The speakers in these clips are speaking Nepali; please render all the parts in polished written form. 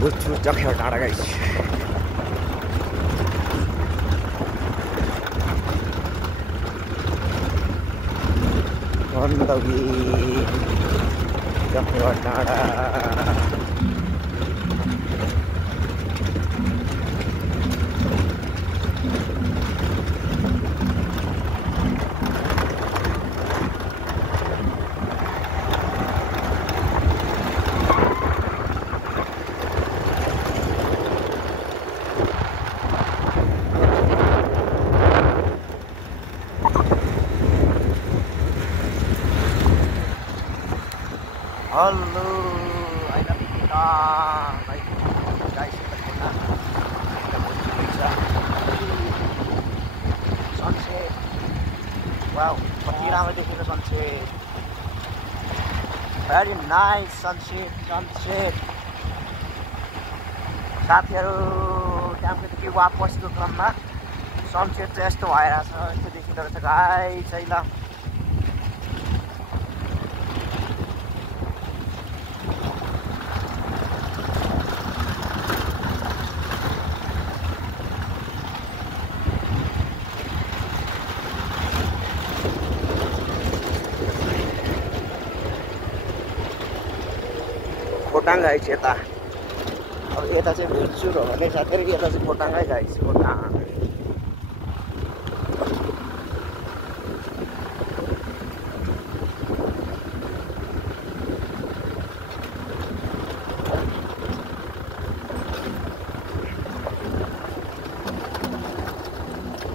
भोजपुर चखेवा डाँडा गाइस गण्डकी चखेवा डाँडा Hello, I love you. Guys, sunset. Wow, the sunset. Very nice sunset. साथीहरु त्यहाँदेखि वापसको क्रममा सनसेट चाहिँ यस्तो भइरहेछ यस्तो देखिँदो रहेछ गाइस है ल खोटाङ गाइस यता अब यता चाहिँ भेट्छु र भने साथीहरु यता चाहिँ खोटाङै गाइस खोटाङ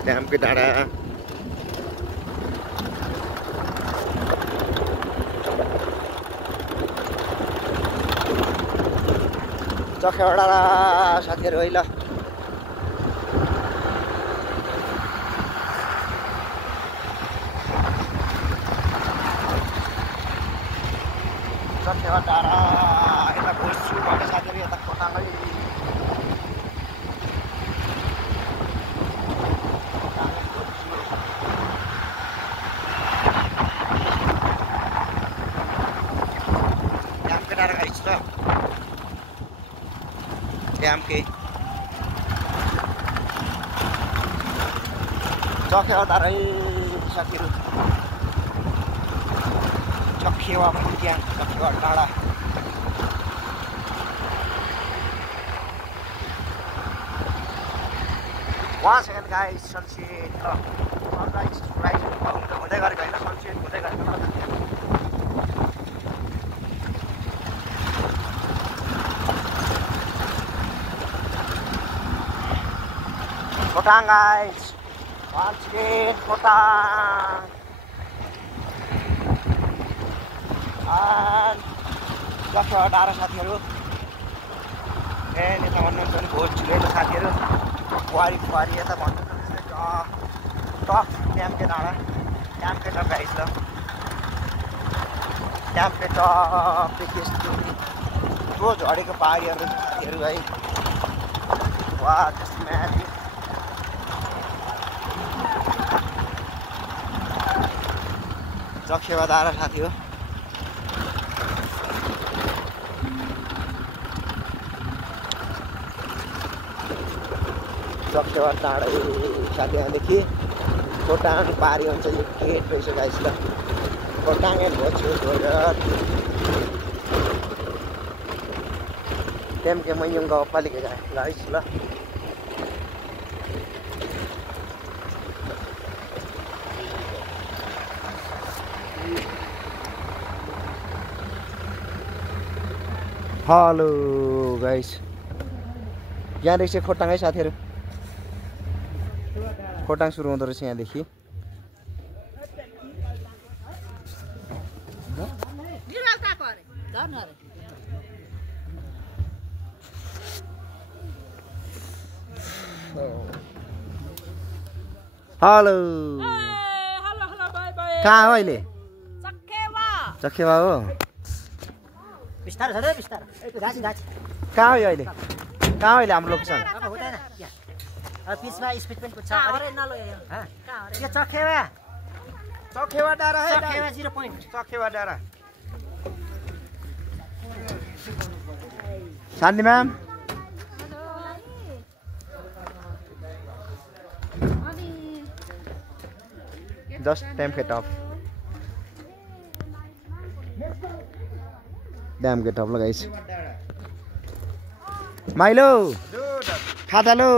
ड्यामको डाँडा चखेवा डाँडा साथीहरु है ल चखेवा डाँडा यता भोजपुर भने साथीहरु यता खोटाङै ड्यामको डाँडा गाइस ल ड्याम के चखेवा डाँडा साथीहरु चखेवा भुटिया चखेवा डाँडा once again guys sunset sunrise rise हुँदै गरेको हैन सनसेट हुँदै गरेको Khotang guys, once again Khotang, and चखेवा डाँडा साथीहरु यता भन्नुहुन्छ भने भोजपुर यता साथीहरु वारी यता भन्नुहुन्छ टप ड्यामको डाँडा ड्यामको टप गाइस ल ड्यामको टप त्यस्तो झरेको पहाडीहरु साथीहरु है वा जस्ट म्याजिक चखेवा डाँडा साथी हो चखेवा डाँडा साथी यहाँदेखि खोटाङ पारी अञ्चल गेट रहेछ गाइस ल खोटाङ भोजपुर टेम्के मैयङ गाउँपालिका गाइस ल हेलो गाइस यहाँदेखि चाहिँ खोटाङ है साथीहरु खोटाङ सुरु हुँदो रहेछ यहाँदेखि हेलो कहाँ हो अहिले चखेवा हो बिस्तार छ रे बिस्तार गाछ कहाँ हो अहिले हाम्रो लोकेसन पिचमा स्पिड पनि छ अरे नलो यो यो चखेवा डाँडा है चखेवा 0 पोइन्ट चखेवा डाँडा शान्ति म्याम जस्ट ड्याम गेट अफ ल गाइस माइलो खाजा लो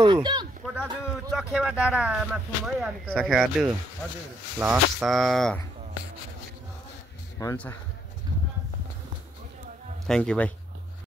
चखेवा डाँडामा छौँ है हामी त सख्या दु हजुर ल हस् त हुन्छ थ्याङ्क यू भाइ